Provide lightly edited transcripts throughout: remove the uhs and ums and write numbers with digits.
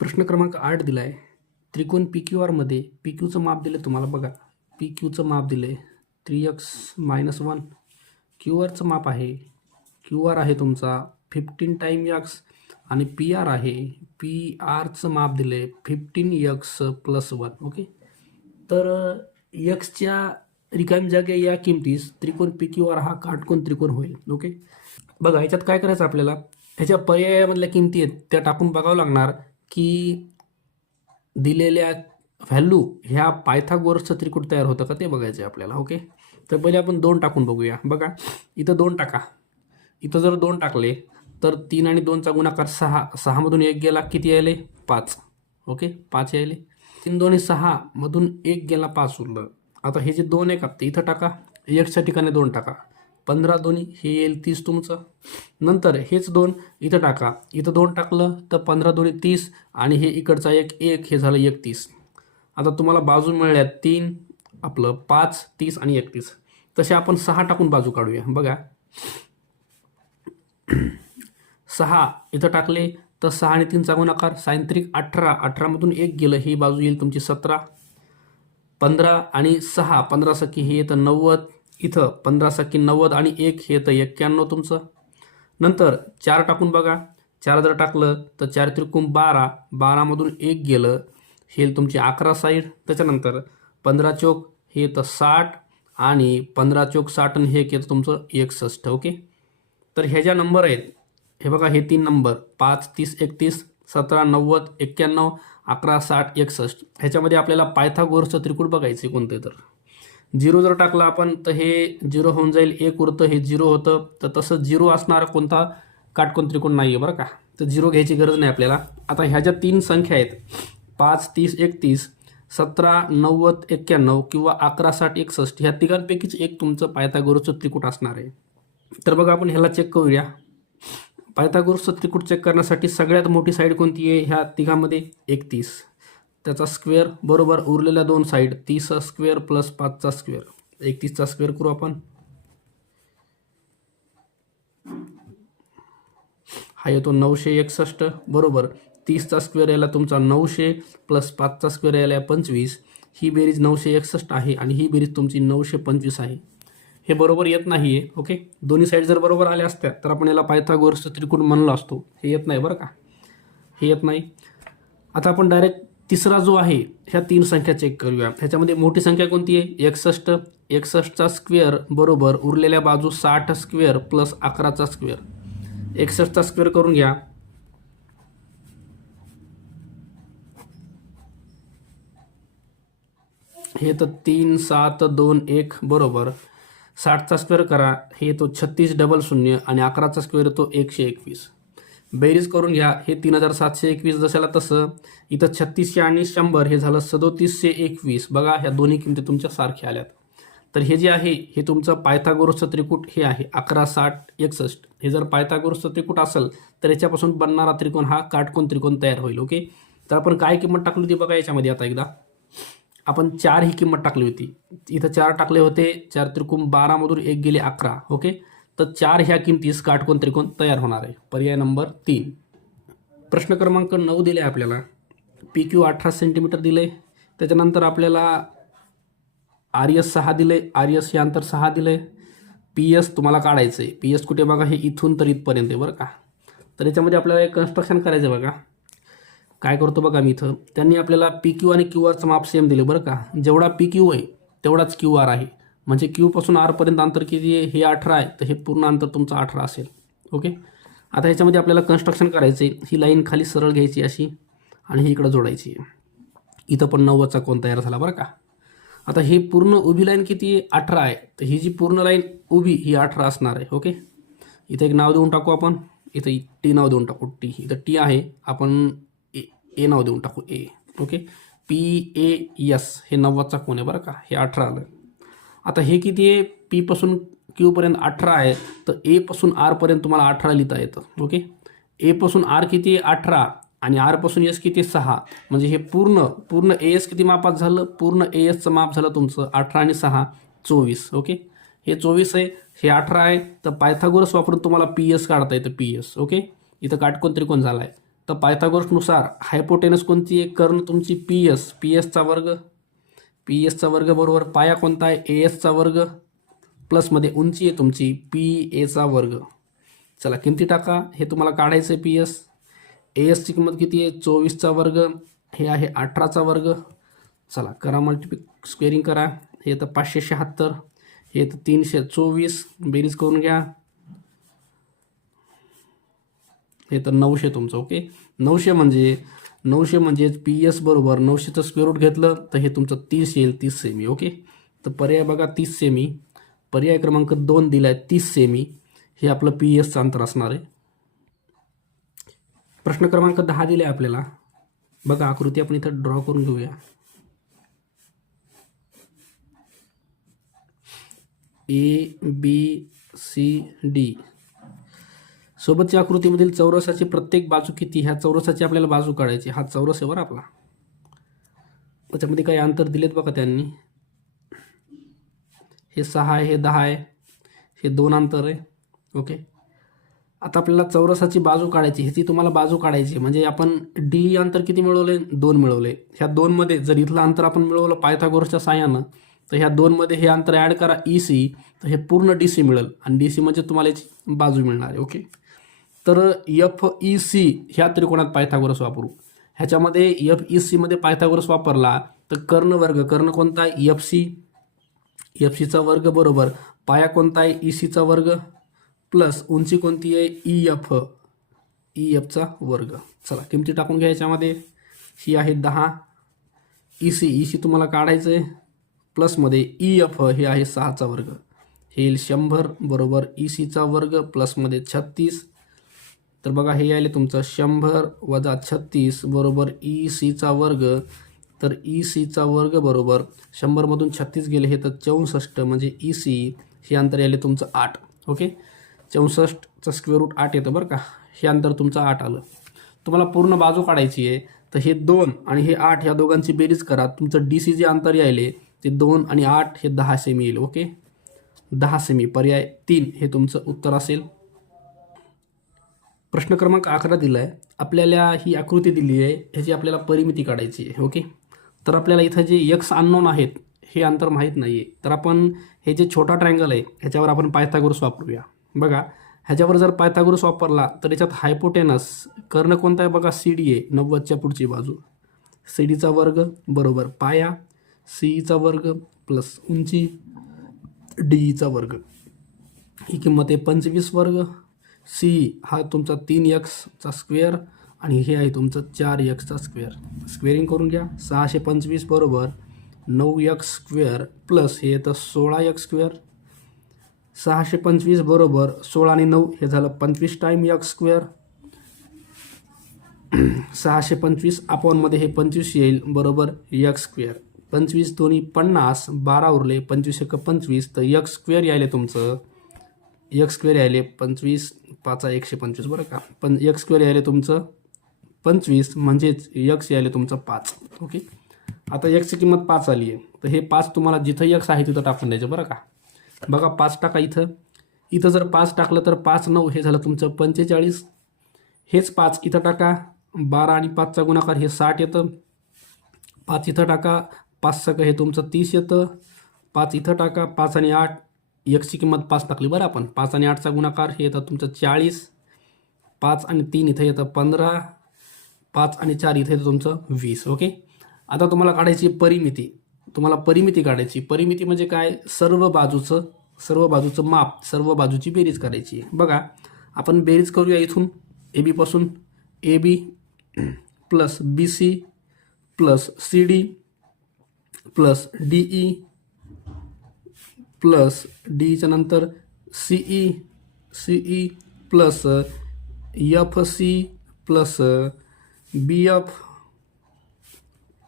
प्रश्न क्रमांक 8 दिला आहे. त्रिकोण पी क्यू आरमध्ये पी क्यूचं माप दिलं तुम्हाला बघा. पी क्यूचं माप दिले 3x-1. क्यू आरचं माप आहे, क्यू आर आहे तुमचा 15 टाइम x आणि पी आर आहे, पी आरचं माप दिले 15x+1. ओके, तर एक्सच्या रिकाम्या जागे या किमतीस त्रिकोण पी क्यू आर हा काटकोन त्रिकोण होईल. ओके, बघा याच्यात काय करायचं आपल्याला, ह्याच्या पर्यायामधल्या किमती आहेत त्या टाकून बघावं लागणार की दिलेल्या व्हॅल्यू ह्या पायथागोरसचं त्रिकोण तयार होतं का ते बघायचं आहे आपल्याला. ओके, तर पहिले आपण 2 टाकून बघूया. बघा इथं 2 टाका, इथं जर 2 टाकले तर 3 आणि 2चा गुणाकार 6, 6 मधून 1 गेला किती यायले 5. ओके, 5 यायले. 3 2 6 मधून 1 गेला 5 उरलं. आता हे जे 2 आहे का ते इथं टाका, एक्सच्या ठिकाणी 2 टाका, 15 2 हे येईल 30 तुमचं. नंतर हेच 2 इथं टाका, इथं 2 टाकलं तर 15 2 30 आणि हे इकडचा 1 हे झालं 31. आता तुम्हाला बाजू मिळाल्या 3 आपलं 5 30 आणि 31. तसे आपण 6 टाकून बाजू काढूया. बघा 6 इथं टाकले तर 6 आणि 3चा गुणाकार सायंत्रिक 18, 18 मधून 1 गेलं ही बाजू येईल तुमची 17. 15 आणि 6 15 सख्खी हे येतं 90, इथं 15 सख्खी 90 आणि 1 हे येतं 91 तुमचं. नंतर 4 टाकून बघा, 4 जर टाकलं तर 4 त्रिकोण 12, 12 मधून 1 गेलं हे तुमची 11 साईड. त्याच्यानंतर 15 चौक हे येतं 60 आणि 15 चौक 60 आणि हे येतं तुमचं 61. ओके, तर ह्या ज्या नंबर आहेत हे बघा, हे 3 नंबर 5 30 31 17 90 91 11 60 61. ह्याच्यामध्ये आपल्याला पायथागोरसचं त्रिकोण बघायचं कोणतं. तर 0 जर टाकलं आपण तर हे 0 होऊन जाईल, 1 उरतं, हे 0 होतं. तर तसं 0 असणारा कोणता काटकोन त्रिकोण नाही आहे बरं का, तर 0 घ्यायची गरज नाही आपल्याला. आता ह्या ज्या 3 संख्या आहेत 5 30 31 17 90 91 किंवा 11 60 61, ह्या तिघांपैकीच एक तुमचं पायथागोरसचं त्रिकोण असणार आहे. तर बघा आपण ह्याला चेक करूया. पायथागोरसचं त्रिकोण चेक करण्यासाठी सगळ्यात मोठी साईड कोणती आहे ह्या तिघांमध्ये 31, त्याचा स्क्वेअर बरोबर उरलेल्या 2 साईड 30 स्क्वेअर प्लस 5चा स्क्वेअर, 31चा स्क्वेअर करू आपण. हा येतो 961 बरोबर 30चा स्क्वेअर यायला तुमचा 900 प्लस 5चा स्क्वेअर यायला 25. ही बेरीज 961 आहे आणि ही बेरीज तुमची 925 आहे. हे बरोबर येत नाही आहे. ओके, दोन्ही साईड जर बरोबर आल्या असत्या तर आपण याला पायथागोरसचं त्रिकोण म्हणलो असतो. हे येत नाही बरं का, हे येत नाही. आता आपण डायरेक्ट तिसरा जो आहे ह्या 3 संख्या चेक करूया. ह्याच्यामध्ये मोठी संख्या कोणती आहे 61, 61चा स्क्वेअर बरोबर उरलेल्या बाजू 60 स्क्वेअर प्लस 11चा स्क्वेअर. 61चा स्क्वेअर करून घ्या. हे तर 3 7 2 1 बरोबर 60चा स्क्वेअर करा, हे तो 36 डबल 0 आणि 11चा स्क्वेअर येतो 121. बेरीज करून घ्या. हे 3721 जशाला तसं, इथं 3600 आणि 100 हे झालं 3721. बघा ह्या दोन्ही किमती तुमच्या सारख्या आल्यात. तर हे जे आहे हे तुमचं पायथागोरसचं त्रिकूट हे आहे 11 60 61. हे जर पायथागोरसचं त्रिकूट असेल तर याच्यापासून बनणारा त्रिकोण हा काटकोन त्रिकोण तयार होईल. ओके, तर आपण काय किंमत टाकली होती बघा याच्यामध्ये. आता एकदा आपण 4 ही किंमत टाकली होती, इथं 4 टाकले होते, 4 त्रिकोण 12 मधून 1 गेले 11. ओके, तर 4 ह्या किमतीस काटकोन त्रिकोण तयार होणार आहे. पर्याय नंबर 3. प्रश्न क्रमांक 9 दिले आपल्याला. पी क्यू 18 सेंटीमीटर दिले, त्याच्यानंतर आपल्याला आर एस 6 दिले, आर एस हे अंतर 6 दिले. पी एस तुम्हाला काढायचं आहे. पी एस कुठे बघा, हे इथून तर इथपर्यंत आहे बरं का. तर याच्यामध्ये आपल्याला एक कन्स्ट्रक्शन करायचं आहे. बघा काय करतो बघा मी, इथं त्यांनी आपल्याला पी क्यू आणि क्यू आरचं माप सेम दिले बरं का. जेवढा पी क्यू आहे तेवढाच क्यू आर आहे, म्हणजे क्यू पासून आरपर्यंत अंतर किती आहे, हे 18 आहे, तर हे पूर्ण अंतर तुमचं 18 असेल. ओके, आता ह्याच्यामध्ये आपल्याला कन्स्ट्रक्शन करायचं आहे. ही लाईन खाली सरळ घ्यायची अशी आणि ही इकडं जोडायची. इथं पण 90चा कोन तयार झाला बरं का. आता हे पूर्ण उभी लाईन किती आहे 18 आहे, तर ही जी पूर्ण लाईन उभी ही 18 असणार आहे. ओके, इथं एक नाव देऊन टाकू आपण, इथं टी नाव देऊन टाकू. टी इथं टी आहे, आपण ए नाव देऊन टाकू ए. ओके, पी ए एस हे 90चा कोन आहे बरं का, हे 18 आलं. आता हे किती आहे, पी पासून क्यू पर्यंत 18 आहे, तर ए पासून आर पर्यंत तुम्हाला 18 लिहिता येतं. ओके, ए पासून आर किती आहे 18 आणि आर पासून एस किती 6, म्हणजे हे पूर्ण ए एस किती मापात झालं, पूर्ण ए एसचं माप झालं तुमचं 18 आणि 6 24. ओके, हे 24 आहे, हे 18 आहे, तर पायथागोरस वापरून तुम्हाला पी एस काढता येतं. P S. ओके, इथं काटकोन त्रिकोण झाला आहे. तर पायथागोरसनुसार हायपोटेनस कोणती आहे? कर्ण तुमची पी एसचा वर्ग, पी एसचा वर्ग बरोबर पाया कोणता आहे? ए एसचा वर्ग प्लसमध्ये उंची आहे तुमची पी एचा वर्ग. चला किमती टाका. हे तुम्हाला काढायचं आहे पी एस. ए एसची किंमत किती आहे? 24चा वर्ग, हे आहे 18चा वर्ग. चला करा स्क्वेअरिंग करा. हे तर 576, हे तर 324, बेरीज करून घ्या. हे तर 900 तुमचं. ओके, 900 म्हणजे पी एस बरोबर 900चं स्क्वेअर रूट घेतलं तर हे तुमचं 30 येईल, 30 सेमी. ओके, तर पर्याय बघा 30 सेमी. पर्याय क्रमांक 2 दिला आहे 30 सेमी. हे आपलं पी एसचं अंतर असणार आहे. प्रश्न क्रमांक 10 दिले आहे आपल्याला. बघा आकृती आपण इथं ड्रॉ करून घेऊया. ए बी सी डी सोबतच्या आकृतीमधील चौरसाची प्रत्येक बाजू किती? ह्या चौरसाची आपल्याला बाजू काढायची. हा चौरस आहे बरं आपला. त्याच्यामध्ये काही अंतर दिलेत बघा त्यांनी. हे 6 आहे, हे 10 आहे, हे 2 अंतर आहे. ओके, आता आपल्याला चौरसाची बाजू काढायची. ह्याची तुम्हाला बाजू काढायची म्हणजे आपण डी अंतर किती मिळवले? 2 मिळवले. ह्या 2 मध्ये जर इथलं अंतर आपण मिळवलं पायथागोरसच्या साहाय्यानं तर ह्या 2 मध्ये हे अंतर ॲड करा ई सी, तर हे पूर्ण डी सी मिळेल आणि डी सी म्हणजे तुम्हाला याची बाजू मिळणार आहे. ओके, तर एफ ई सी ह्या त्रिकोणात पायथागोरस वापरू. ह्याच्यामध्ये एफ ई सी मध्ये पायथागोरस वापरला तर कर्ण वर्ग, कर्ण कोणता आहे? एफ सी, एफ सीचा वर्ग बरोबर पाया कोणता आहे? ई सीचा वर्ग प्लस उंची कोणती आहे? ई एफ, ई एफचा वर्ग. चला किमती टाकून घ्या याच्यामध्ये. ही आहे 10, ई सी तुम्हाला काढायचं आहे प्लसमध्ये ई एफ हे आहे 6चा वर्ग. हे येईल 100 बरोबर ई सीचा वर्ग प्लसमध्ये 36. तर बघा हे आले तुमचं 100 वजा 36 बरोबर ई सीचा वर्ग. तर ई सीचा वर्ग बरोबर 100मधून 36 गेले हे तर 64 म्हणजे ई सी हे अंतर आले तुमचं 8. ओके, 64चा स्क्वेअर रूट 8 येतं बरं का. हे अंतर तुमचं 8 आलं. तुम्हाला पूर्ण बाजू काढायची आहे तर हे 2 आणि हे 8 ह्या दोघांची बेरीज करा. तुमचं डी सी जे अंतर यायले ते 2 आणि 8 हे 10 सेमी येईल. Okay, 10 semi. पर्याय 3 हे तुमचं उत्तर असेल. प्रश्न क्रमांक 11 दिला आहे. आपल्याला ही आकृती दिली आहे, ह्याची आपल्याला परिमिती काढायची आहे. ओके, तर आपल्याला इथं जे एक्स अननोन आहेत हे अंतर माहीत नाही आहे. तर आपण हे जे छोटा ट्रायंगल आहे ह्याच्यावर आपण पायथागोरस वापरूया. बघा ह्याच्यावर जर पायथागोरस वापरला तर याच्यात हायपोटेनस कर्ण कोणता आहे? बघा सी डी आहे, 90च्या पुढची बाजू. सी डीचा वर्ग बरोबर पाया सीईचा वर्ग प्लस उंची डीईचा वर्ग. ही किंमत आहे 25 वर्ग. सी हा तुमचा 3x स्क्वेअर आणि हे आहे तुमचं 4x स्क्वेअर. स्क्वेअरिंग करून घ्या. 625 बरोबर 9x स्क्वेअर प्लस हे येतं 16x स्क्वेअर. 625 बरोबर 16 आणि 9 हे झालं 25 टाइम x स्क्वेअर. 625 अपॉनमध्ये हे 25 येईल बरोबर x स्क्वेअर. 25 दोन्ही 50, 12 उरले, 25 एक 25, तर x स्क्वेअर यायले तुमचं. x स्क्वेअर यायले 25, 5 125 बरं का. पण x स्क्वेअर यायले तुमचं 25 म्हणजेच x यायले तुमचं 5. ओके, आता x ची किंमत 5 आली आहे तर हे 5 तुम्हाला जिथं x आहे तिथं टाकून द्यायचं बरं का. बघा 5 टाका इथं. इथं जर 5 टाकलं तर 5 9 हे झालं तुमचं 45. हेच 5 इथं टाका. 12 आणि 5चा गुणाकार हे 60 येतं. 5 इथं टाका. 5 सक हे तुमचं 30 येतं. 5 इथं टाका. 5 आणि 8 एक्सची किंमत 5 टाकली बरं आपण. 5 आणि 8चा गुणाकार हे येतं तुमचं 40. 5 आणि 3 इथं येतं 15. 5 आणि 4 इथं येतं तुमचं 20. ओके, आता तुम्हाला काढायची परिमिती. तुम्हाला परिमिती काढायची. परिमिती म्हणजे काय? सर्व बाजूचं माप, सर्व बाजूची बेरीज करायची आहे. बघा आपण बेरीज करूया इथून ए बीपासून. A B plus B C plus C D plus D E plus डीच्या नंतर C E plus F C plus B F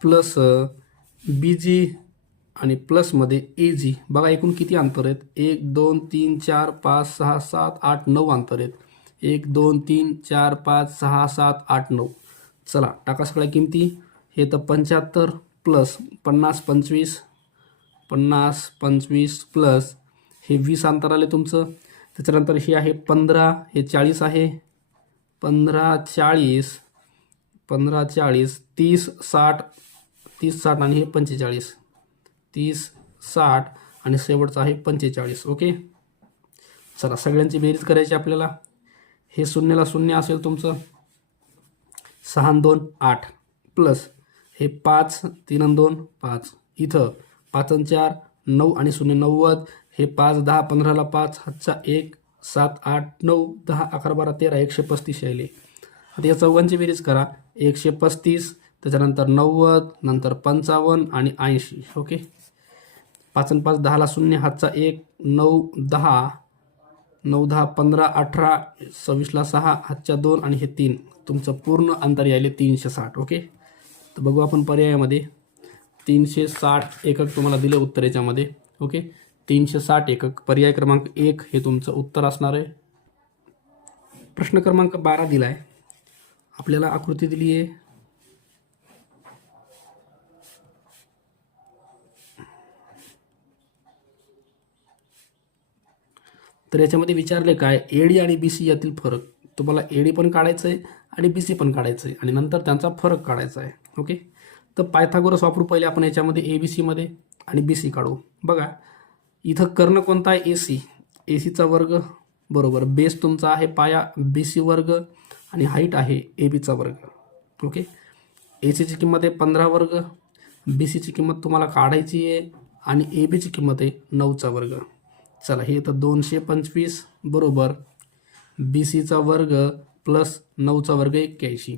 plus B G आणि प्लसमध्ये ए जी. बघा एकूण किती अंतर आहेत? 1 2 3 4 5 6 7 8 9 अंतर आहेत. 1 2 3 4 5 6 7 8 9. चला टाका सगळ्या किमती. हे तर 75 प्लस 50 25 50 25 प्लस हे 20 अंतर आले तुमचं. त्याच्यानंतर हे आहे 15, हे 40 आहे. 15 40 15 40 30 60 30 60 आणि हे 45 30 60 आणि शेवटचं आहे 45. ओके, चला सगळ्यांची बेरीज करायची आपल्याला. हे शून्यला शून्य असेल तुमचं, 6 आणि 2 8 प्लस हे 5 3 आणि 2 5, इथं 5 आणि 4 9 आणि 0 90, हे 5 10 15ला 5 हातचा 1 7 8 9 10 11 12 13 135 आले. आता या चौघांची बेरीज करा. 135 त्याच्यानंतर 90 नंतर 55 आणि 80. ओके, 5 आणि 5 10ला 0 हातचा 1 9 10 9 10 15 18 26ला 6 हातच्या 2 आणि हे 3. तुमचं पूर्ण अंतर यायले 360. ओके, तर बघू आपण पर्यायामध्ये 360 एकक तुम्हाला दिले उत्तर याच्यामध्ये. ओके, 360 एकक पर्याय क्रमांक 1 हे तुमचं उत्तर असणार आहे. प्रश्न क्रमांक 12 दिला आहे आपल्याला. आकृती दिली आहे, तर याच्यामध्ये विचारले काय, एडी आणि बीसी यातील फरक. तुम्हाला एडी पण काढायचं आहे आणि बीसी पण काढायचं आहे आणि नंतर त्यांचा फरक काढायचा आहे. ओके, तर पायथागोरस वापरू पहिले आपण याच्यामध्ये एबीसी मध्ये आणि बीसी काढू. बघा इथं कर्ण कोणता आहे, एसी, एसीचा वर्ग बरोबर, बेस तुमचा आहे पाया बीसी वर्ग आणि हाईट आहे एबीचा वर्ग. ओके, एसीची किंमत आहे 15 वर्ग, बीसीची किंमत तुम्हाला काढायची आहे आणि एबीची किंमत आहे 9चा वर्ग. चला हे तर 225 बरोबर बीसीचा वर्ग प्लस 9चा वर्ग 81.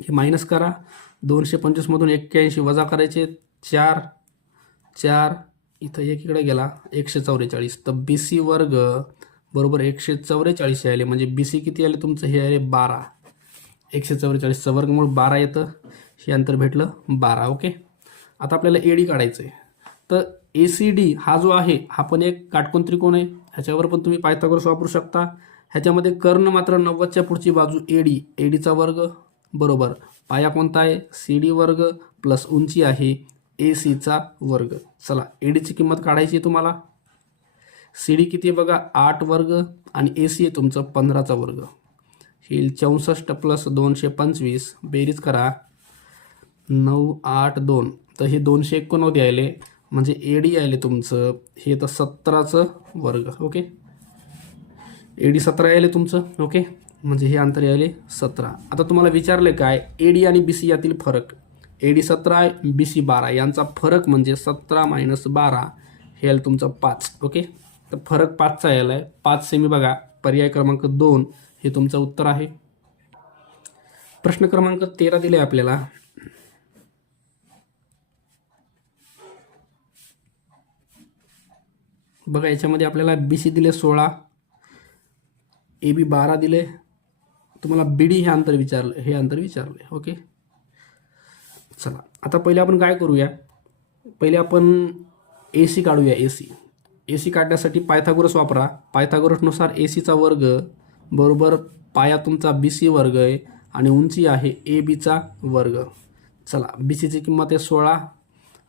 हे मायनस करा, 225मधून 81 वजा करायचे, 4 4 इथं एक इकडे गेला 144. तर बीसी वर्ग बरोबर 144 आले. म्हणजे बीसी किती आले तुमचं, हे आले 12. 144चं वर्गमूळ 12 येतं, हे अंतर भेटलं 12. ओके, आता आपल्याला एडी काढायचं आहे. तर एसीडी हा जो आहे हा पण एक काटकोन त्रिकोण आहे, ह्याच्यावर पण तुम्ही पायथागोरस वापरू शकता. ह्याच्यामध्ये कर्ण मात्र 90च्या पुढची बाजू एडी, एडीचा वर्ग बरोबर पाया कोणता आहे सीडी वर्ग प्लस उंची आहे एसीचा वर्ग. चला एडीची किंमत काढायची तुम्हाला. सीडी किती आहे बघा 8 वर्ग आणि एसी आहे तुमचं 15चा वर्ग. हे 64 प्लस 225 बेरीज करा, 9 8 2, तर हे 289 यायले. म्हणजे एडी आले तुमचं हे तर 17चं वर्ग. ओके, एडी 17 यायले तुमचं. ओके, म्हणजे हे अंतर यायले 17. आता तुम्हाला विचारले काय, एडी आणि बीसी यातील फरक. एडी 17 आहे, बीसी 12, यांचा फरक म्हणजे 17 - 12 हे आलं तुमचं 5. ओके, तर फरक 5चा यायला आहे. 5 सेमी बघा, पर्याय क्रमांक 2 हे तुमचं उत्तर आहे. प्रश्न क्रमांक 13 दिले आपल्याला. बघा याच्यामध्ये आपल्याला बीसी दिले 16, एबी 12 दिले, तुम्हाला बीडी हे अंतर विचारले. ओके, चला आता पहिले आपण काय करूया, पहिले आपण एसी काढूया. एसी काढण्यासाठी पायथागोरस वापरा. पायथागोरसनुसार एसीचा वर्ग बरोबर पाया तुमचा बीसी वर्ग आहे आणि उंची आहे एबीचा वर्ग. चला बीसीची किंमत आहे 16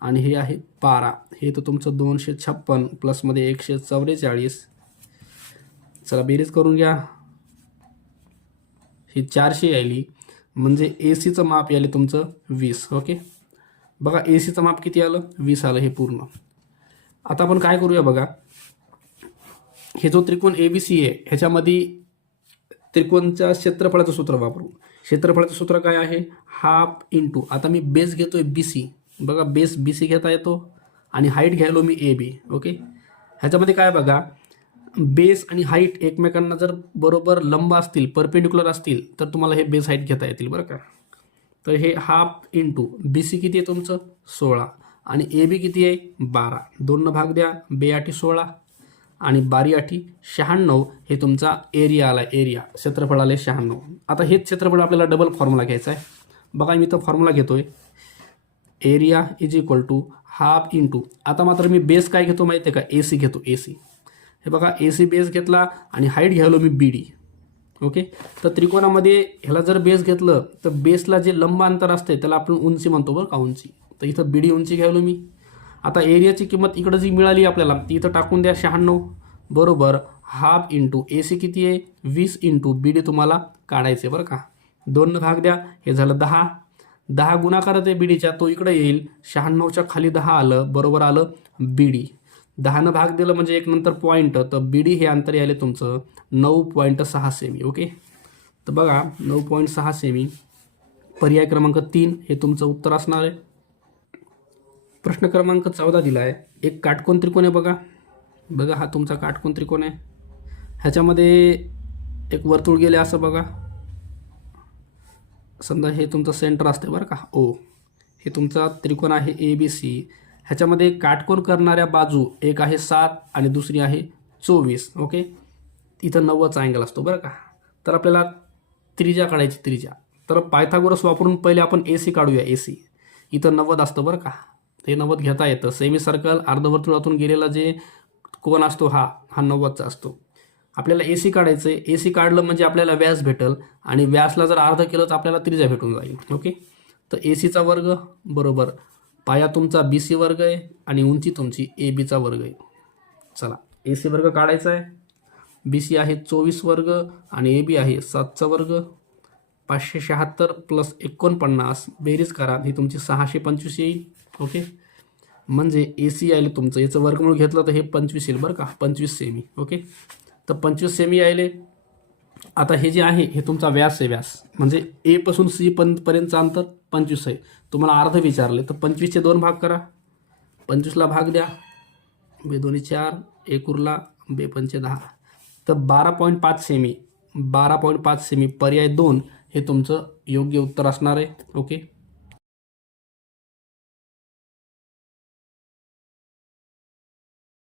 आणि हे आहे 12. हे तर तुमचं 256 प्लसमध्ये 144. चला बेरीज करून घ्या, ही 400 आली. म्हणजे एसीचं माप यायले तुमचं 20. ओके, बघा एसीचं माप किती आलं, 20 आलं हे पूर्ण. आता आपण काय करूया बघा, हे जो त्रिकोण एबीसी आहे ह्याच्यामध्ये त्रिकोणच्या क्षेत्रफळाचं सूत्र वापरू. क्षेत्रफळाचं सूत्र काय आहे, हाफ इंटू, आता मी बेस घेतोय बीसी, बघा बेस बीसी घेता येतो आणि हाईट घ्यायलो मी एबी. ओके, ह्याच्यामध्ये काय बघा, बेस आणि हाईट एकमेकांना जर बरोबर लंब असतील, परपेंडिक्युलर असतील, तर तुम्हाला हे बेस हाईट घेता येतील बरं का. तर हे हाफ इंटू बीसी किती आहे तुमचं 16 आणि एबी किती आहे 12, 2 भाग द्या, 2 8 16 आणि 12 8 96 हे तुमचा एरिया आला. एरिया क्षेत्रफळ आले 96. आता हेच क्षेत्रफळ आपल्याला डबल फॉर्म्युला घ्यायचा आहे. बघा मी तर फॉर्म्युला घेतोय, area is equal to half into, आता मात्र मी बेस काय घेतो माहिती आहे का, एसी घेतो. एसी हे बघा एसी बेस घेतला आणि हाईट घ्यायलो मी बीडी. ओके, तर त्रिकोणामध्ये ह्याला जर बेस घेतलं तर बेसला जे लंब अंतर असते त्याला आपण उंची म्हणतो बरं का, उंची. तर इथं बीडी उंची घ्यायलो मी. आता एरियाची किंमत इकडं जी मिळाली आपल्याला ती इथं टाकून द्या, 96 बरोबर हाफ इंटू एसी किती आहे 20 इंटू बीडी तुम्हाला काढायचे बरं का. 2 भाग द्या, हे झालं 10. 10 गुणाकारात आहे बीडीच्या, तो इकडे येईल. 96च्या खाली 10 आलं, बरोबर आलं बीडी. 10 भाग दिलं म्हणजे एक नंतर पॉईंट, तर बीडी हे अंतर यायले तुमचं 9.6 सेमी. ओके, तर बघा 9.6 सेमी. पर्याय क्रमांक 3 हे तुमचं उत्तर असणार आहे. प्रश्न क्रमांक 14 दिला आहे. एक काटकोन त्रिकोण आहे बघा. बघा हा तुमचा काटकोन त्रिकोण आहे. ह्याच्यामध्ये एक वर्तुळ गेले असं बघा. समजा हे तुमचं सेंटर असते बरं का, ओ. हे तुमचा त्रिकोण आहे ABC. ह्याच्यामध्ये काटकोन करणाऱ्या बाजू एक आहे 7 आणि दुसरी आहे 24. ओके, इथं 90चा अँगल असतो बरं का. तर आपल्याला त्रिज्या काढायची. त्रिज्या तर पायथागोरस वापरून पहिले आपण AC काढूया. AC इथं 90 असतं बरं का, ते 90 घेता येतं. सेमी सर्कल अर्धवर्तुळातून गेलेला जे कोण असतो हा 90चा असतो. आपल्याला AC काढायचं आहे. AC काढलं म्हणजे आपल्याला व्यास भेटेल आणि व्यासला जर अर्ध केलं तर आपल्याला त्रिज्या भेटून जाईल. ओके, तर ACचा वर्ग बरोबर पाया तुमचा BC वर्ग आहे आणि उंची तुमची ABचा वर्ग आहे. चला AC वर्ग काढायचा आहे. BC आहे 24 वर्ग आणि AB आहे 7चा वर्ग. 576 प्लस 49 बेरीज करा, ही तुमची 625 येईल. ओके, म्हणजे AC यायले तुमचं, याचं वर्गमूळ घेतलं तर हे 25 येईल बरं का, 25 सेमी. ओके, तर 25 सेमी यायले. आता हे जे आहे हे तुमचा व्यास आहे. व्यास म्हणजे A पासून C पर्यंतचं अंतर 25 आहे. तुम्हाला अर्ध विचारले तर 25चे 2 भाग करा. 25ला भाग द्या, 2 4, 1 उरला, 5 10. तर 12.5 सेमी. 12.5 सेमी पर्याय 2 हे तुमचं योग्य उत्तर असणार आहे. ओके.